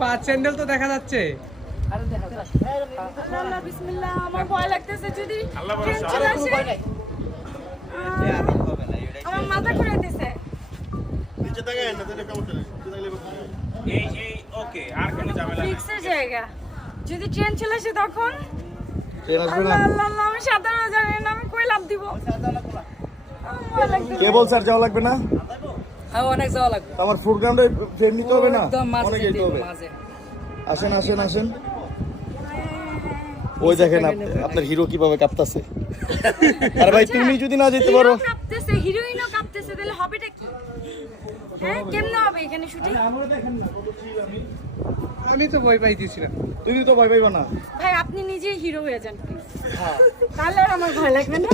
পাঁচ স্যান্ডেল তো দেখা যাচ্ছে। আল্লাহ বিসমিল্লাহ, আমার ভয় লাগতেছে যদি ট্রেন চলে আসে। আমার মাথা ঘুরাইতেছে। নিচে তাকায় না, এটা কেমন চলে? এই ওকে, আর কোনো ঝামেলা নেই। ফিক্সের জায়গা। যদি ট্রেন চলে আসে তখন ট্রেন আসবে না? আল্লাহ আল্লাহ আল্লাহ, আমি সাঁতারও জানি না, আমি কই লাফ দিব? আমার ভয় লাগতেছে। কে বলছে আর যাওয়া লাগবে না? হ্যাঁ অনেক যাওয়া লাগবে। আমার ফুডগ্রাউন্ডে ট্রেন নিতে হবে না? একদম মাঝে অনেক যেতে হবে। মাঝে। আসেন আসেন আসেন। ওই দেখেন আপনার হিরো কিভাবে কাঁপতাছে। আরে ভাই তুমি যদি না যেতে পারো। হিরো কাঁপতেছে, হিরোইনও কাঁপতেছে, তাহলে হবেটা কি? হ্যাঁ, কেমনে হবে এখানে শুটিং? আমি তো ভয় পাইতেছি না। তুমি তো ভয় পাইবা না। ভাই আপনি নিজেই হিরো হয়ে যান প্লিজ, তাহলে আর আমার ভয় লাগবে না।